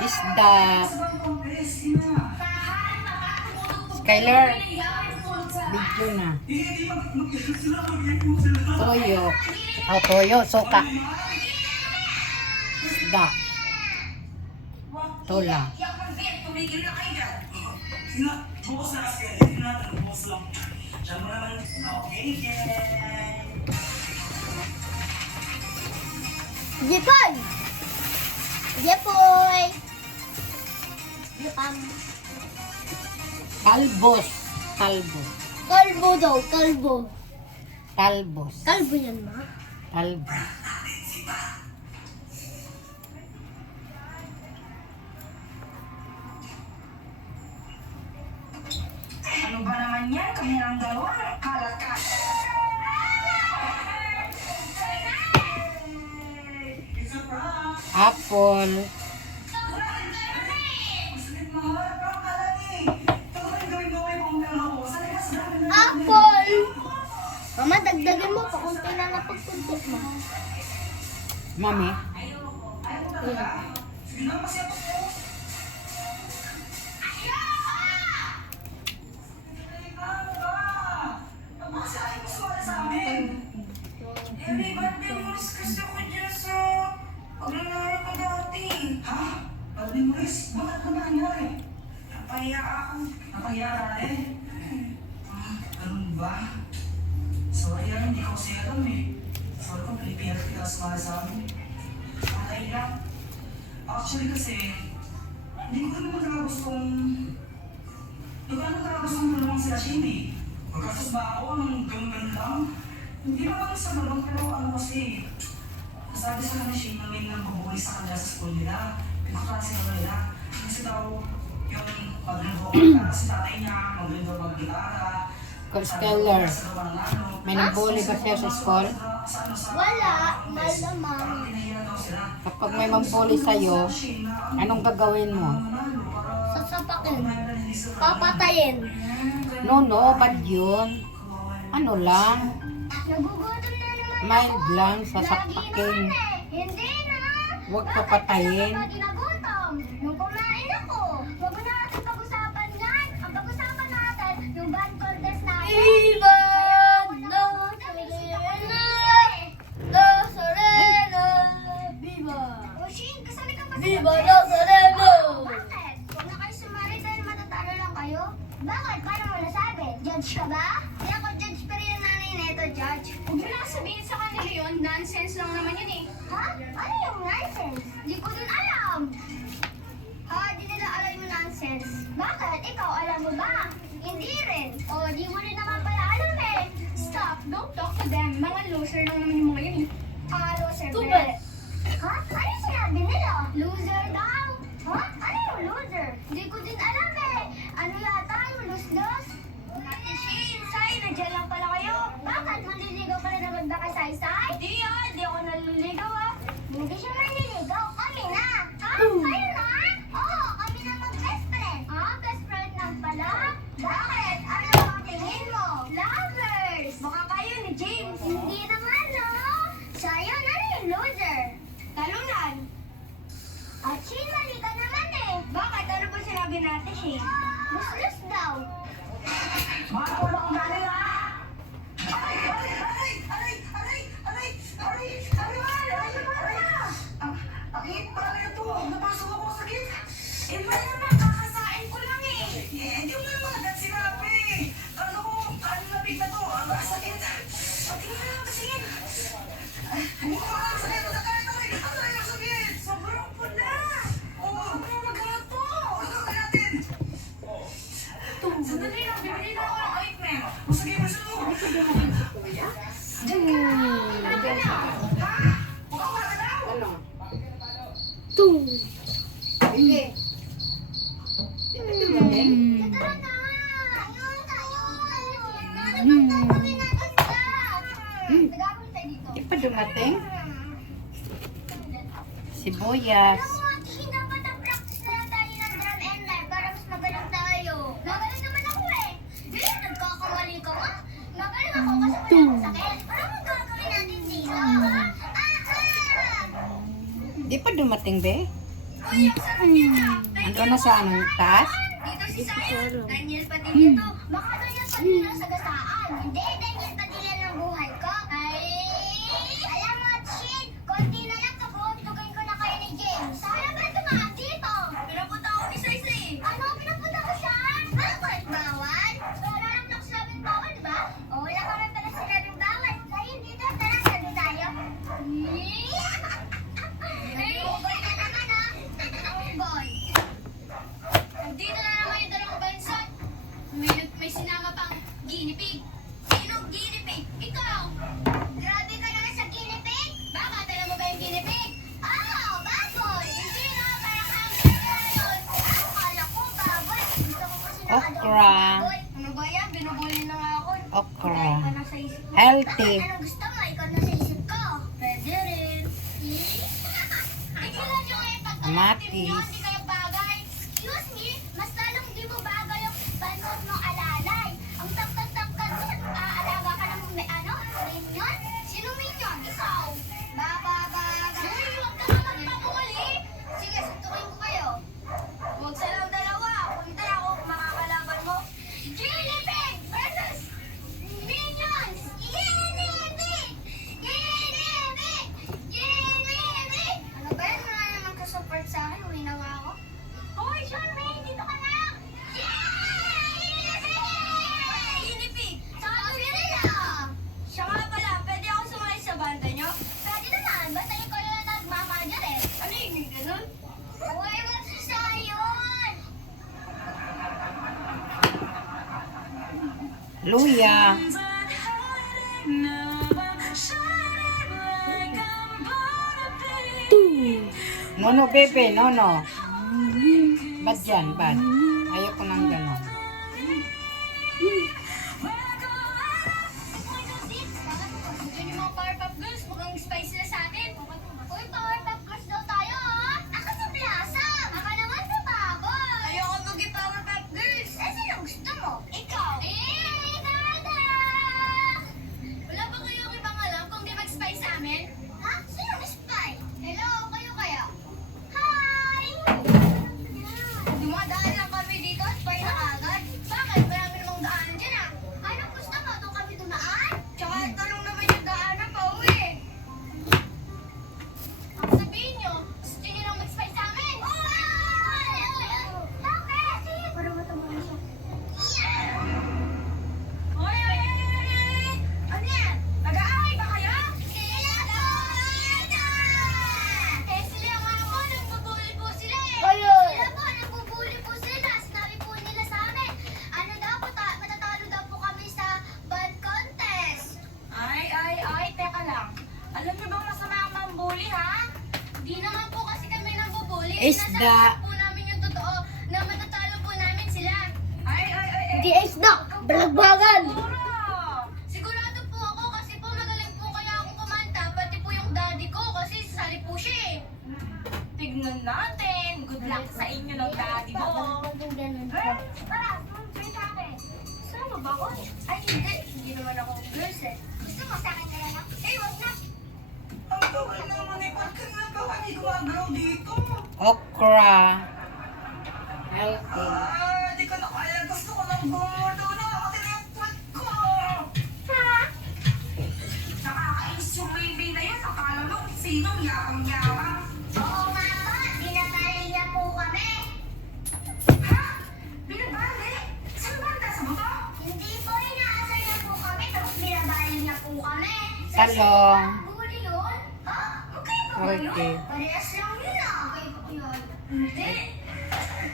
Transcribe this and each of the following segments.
Isda. Skyler. Video na. Toyo. Oh, toyo. Soka. Isda. Tola. Jepoy! Jepoy! Kalbos. Kalbo. Kalbo daw, kalbo. Kalbos. Kalbo yan, ma? Kalbo. Ano ba naman yan? Kami ang dalawa. Kalat ka. Apple. Apple! Mama, dagdagan mo. Pakunti na na pagkunti mo. Mami. Happy birthday mo, kasi ako dyan sa paglalaro ko dati. Ha? Birthday mo, Riz? Bakit ka ba nangyari? Napahiya ako. Napahiya ka rin? Ganun ba? Sorry yan, hindi ko kasi alam eh. Sorry kung Pilipino kita sumali sa amin. Okay lang. Actually kasi, hindi ko naman talaga gustong... Hindi ko naman talaga gustong tulungan sila Shindy. Pagkasas ba ako ng ganun-ganun lang? Hindi naman sa malong, pero ano kasi, sabi sa kanya siya na may nangbubuhay sa kanila sa school nila. Pinaklase naman nila. Kasi daw, yung mag-lindor kasi tatay niya, mag-lindor mag-gitara. Skyler. May nabuli ba siya sa school? Wala, malamang. Kapag may mambuli sa'yo, anong gagawin mo? Sasapakin. Papatayin. No, bad yun. Ano lang? Nagugutom na naman Mild lang, Lagi sasakpakin. naman eh. Hindi na. Huwag ka patayin. Bakit ginagutom? Nung kumain ako. Huwag mo na natin pag-usapan yan. Ang pag-usapan natin, yung band contest natin. Iban! Nazareno! Viva! O Shin, kasali ka pa sa Viva contest? Nazareno! Bakit? Huwag na kayo sumali dahil matatalo lang kayo? Bakit? Paano mo nasabi? Judge ka ba? Hindi ako judge pero yung nanay neto judge. Huwag mo na sabihin sa kanila yun. Nonsense lang naman yun eh. Ha? Ano yung nonsense? Di ko din alam. Ha? Di nila alam yung nonsense. Bakit? Ikaw alam mo ba? Hindi rin. O, di mo rin naman pala alam eh. Stop. Don't talk to them. Mga loser lang naman yung mga yun eh. Loser, Stupid. be. Ha? Ano yung sinabi nila? Loser daw. Ha? Ano yung loser? Di ko din alam eh. Ano yata yung lose-lose? Ate Shane, Sai, nandiyan lang pala kayo. Bakit? Manliligaw pala naman ba kay Sai? Di ah. Di ako naliligaw ah. Hindi siya manliligaw. Kami na. Ha? Kayo na? Oo, kami na mag-best friend. Best friend lang pala? Bakit? Ano ang tingin mo? Lovers! Baka kayo ni James. Hindi naman, no? Sayang, ano yung loser? Talunan. At Shane, mali ka naman eh. Bakit? Ano ba sinabi natin eh? Lus-lus daw. Mga ulang galing ha! Aray! Aray! Aray! Aray! Aray! Aray! Aray! Aray! Akit pala ito! Napasok ako sa sakit! Eh, ba naman? Kakasain ko lang eh! Hindi mo naman agad sinabi! Ano ko? Ano labig na to? Ang sakit! Tingnan mo lang kasingin! Hindi ko alam sakit! Aray! Aray! Ang sakit! Sobrang pula! Oo! Ano magato? Ano ka natin? Sandali lang! Bibili na ako ng ointment! Masagay mo siya mo! Tara na! Ayun, tayo! Ano ba gagawin natin vlog? Nagagawin tayo dito. Di pa dumating? Sibuyas. Alam mo, Ate, dapat na-practice na lang tayo ng drum and live para mas magaling tayo. Magaling naman ako eh. Hindi, nagkakamali ka nga. Magaling ako kasi wala akong sakit. Ano ang gagawin natin dito? Di pa dumating, be? Uy, ang sarap niya na. Ando na sa anong taas? Dito si Sayon. Daniel Padilla to. Baka Daniel Padilla ng sagasaan. Hindi, Daniel Padilla ng buhay ko. Ay! Alam mo, Chin, konti na lang tukutukin ko na kayo ni James. Sana ba tumaan dito? Pinapunta ako ni Saysay. Ano, pinapunta ko siya? Bakit? Bawal? Wala lang lang sinabing bawal, di ba? O, wala ka rin pala sinabing bawal. Sayo, dito, tara, sabi tayo. Ay, boy na naman, ha? Oh, boy. Dito na naman yung dalawang bansot. May sinama pang guinea pig. Sinong guinea pig? Ikaw. Grabe ka naman sa guinea-pig. Bakit? Alam mo ba yung guinea pig? Baboy! Hindi na, kaya hamster na yun. Akala ko, baboy. Gusto ko kasi ng Okra. baboy. Ano ba yan? Binubuli na nga ako. Okra. Ano nasa isip mo? Healthy. Anong gusto mo? Ikaw na sa isip ko. Pwede rin. Tigilan nyo nga yung pagkakatim Matis. nyo. Hindi kayo bagay. Excuse me, mas lalong di mo bago yung banog ng alalay. Ang tangkad-tangkad mo, aalaga ka ng minion? Sino minion? Ikaw. Bababagay. Uy, huwag ka naman pamuli. Sige, suntukin ko kayo. Huwag silang dalawa. Punta ako makakalaban mo. Guinea pig versus minions! Guinea pig! Guinea pig! Guinea pig! Ano ba yan? Wala naman ka-support sa akin. Uwi na nga ako. Hoy, John Wayne! Dito ka na! Guinea pig. Sabi nila! Siya nga pala, pwede ako sumali sa banda nyo? Pwede naman. Basta ikaw yung nagmamanager eh. Ano yung ganun? Uy, magsasayon! Luya. Nono, bebe, nono. Bad yan, bad. Ayoko nang gano'n. Gusto niyo mga Powerpuff Girls? Mukhang spicy na sa atin. Uy, Powerpuff Girls daw tayo ah! Ako sa plaza! Ako naman sa baboy! Ayoko maging Powerpuff Girls. Eh, sino gusto mo? Ikaw. Nada! Wala ba kayong ibang alam kung di mag-spy sa amin? Ha? Sino spy? Hello, kayo kaya? Hi! Dumadaan lang kami dito at spy na agad. Bakit? Marami namang daanan dyan ah. Anong gusto mo? Doon kami dumaan? Tsaka tanong naman yung daanan pa uwi. Sabihin nyo, gusto nyo lang mag-spy sa amin? Bakit? Sige, para matamaan siya. Hoy! Ano yan? Nag-aaway ba kayo? Eh sila nga po, nagbubuli po sila eh. Sila po, nagbubuli po sila. Sinabi po nila sa amin. Ano daw po, matatalo daw po kami sa band contest. Ay, teka lang. Alam niyo bang masama ang mambuli, ha? Di naman po kasi kami nambubuli. Isda. Sinasabi po namin yung totoo na matatalo po namin sila. Ay. Di isda, balagbagan. Siguro. Sigurado po ako kasi po magaling po kaya akong kumanta. Pati po yung daddy ko kasi sasali po siya eh. Tignan natin. Good luck sa inyo ng daddy mo. Tara, sumunod sa akin. Sama ba ako? Ay, hindi. Hindi naman ako girls eh. Gusto mo sa akin kaya na? Eh, wag na. Ang tagal naman eh, ba't ka nga ba kami gumagalaw dito? Okra. Healthy. Di ko na kaya. Gusto ko ng gordo. Nakakatinipot ko. Nakakainis yung baby na yan. Akala mo kung sinong yakang-yakang. Oo nga po, binabali niya po kami. Ha? Binabali? Saan banda? Sa buto? Hindi po, inaasar niya po kami, tapos binabali niya po kami. Talong. Buli yun? Ha? Okay po ba yun? Okay. Parehas lang yun ah. Okay po yun. Hindi.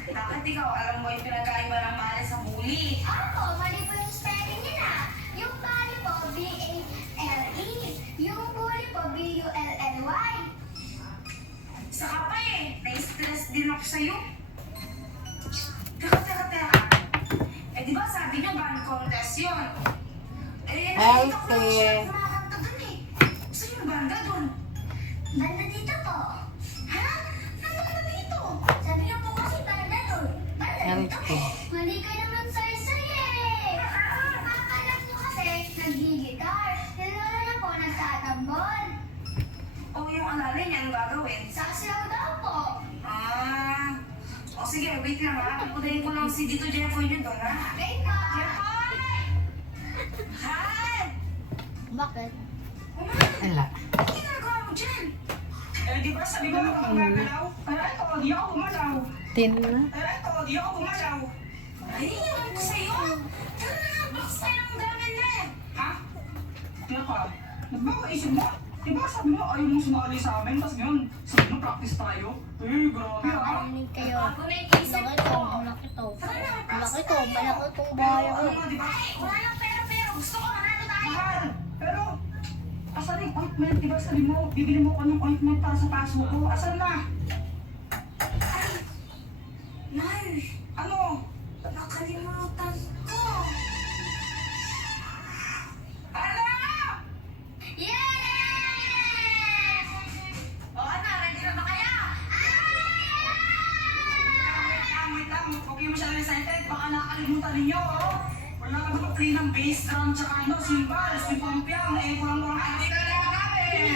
Bakit ikaw alam mo yung pinagkaiba ng mali sa huli? Ako, mali po yung spelling nila. Yung bali po, B-A-L-E. Yung buli po, B-U-L-L-Y. Saka pa eh. Na-stress din ako sa'yo. Teka. Eh di ba sabi niyo band contest yun? Eh, nakita ko lang siya kumakanta dun eh. Saan yung banda dun? Banda dito po. Ha? Saan banda dito? Sabi niyo po kasi banda dun. Banda dito po. Healthy. Mali ka naman say-say eh. Akala niyo kasi nag-gitar. Nilala na po nagtatambol. O yung alalay niya, anong gagawin? Sasayaw daw po. Ah, wait lang ha. Pupudayin ko lang si Dito Jeffoy niyo doon ha. Wait ka. Jeffoy! Han! Bakit? Ala. Ano ginagawa mo dyan? Eh, di ba sabi mo ako gumagalaw? Ay, ito, di ako gumalaw. Tin na. Ay, ito, di ako gumalaw. Ay, iwan ko sa'yo. Tara na, box tayo ng damit na eh. Ha? Teka, nagbabaisip mo? Diba sabi mo ayaw mong sumali sa amin, tapos ngayon sabi mo practice tayo? Eh, grabe ha? Narinig kayo. Bago na yung isip Malaki ko. to, malaki to. Malaki to, malaki tong bahay ko. Ano nga, di ba? Wala lang pero gusto ko manalo tayo. Mahal! Pero, asan yung ointment? Diba sabi mo, bibili mo ko ng ointment para sa paso ko? Asan na? Ay! Mahal! Ano? Nakalimutan ko! Ano? Yes! O ano, ready na ba kayo? Wait lang. Huwag kayo masyadong excited. Baka nakakalimutan ninyo, oh. Wala ka ba play ng bass drum tsaka ano, cymbals, yung pampiang, eh, kulang-kulang hindi ka na kami.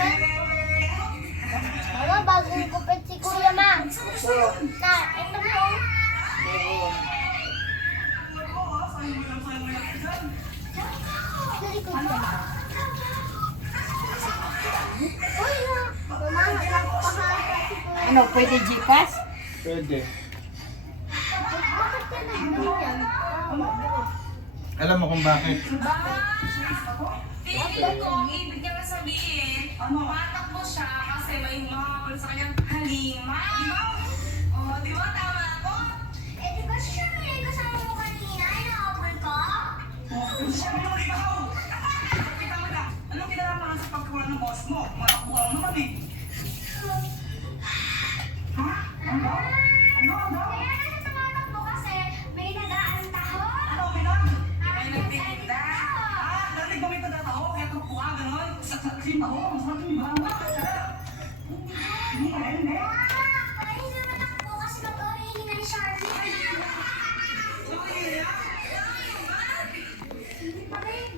Mama, bagong kupit si Kuya Ma. Na, ito mo. Sa likod ko. Uy, mama, nagpahasa si Kuya. Ano, pwede Gcash? Pwede. Bakit ka nagganyan? Alam mo kung bakit? Feeling ko, ang ibig niya sabihin, matakbo siya kasi may makakul sa kanyang halimaw. Oh, di ba? Tama ako? Eh, di ba siya may kasama mo kanina? Inahabol ka? Anong kinalaman sa pagkuha ng boss mo? Matakbo lang naman eh. Ha? Ano? Ano? Kaya na tumatakbo kasi may nag-aantaho. Ano, Milan? May nagtitinda. Ah, narinig ba may tadataho? Kaya tumakbuha, gano'n? Sa taho, masarap yung bawa. Hindi. Parang hindi naman takbo kasi mag-orihin na ni Charlie. Hindi pa rin.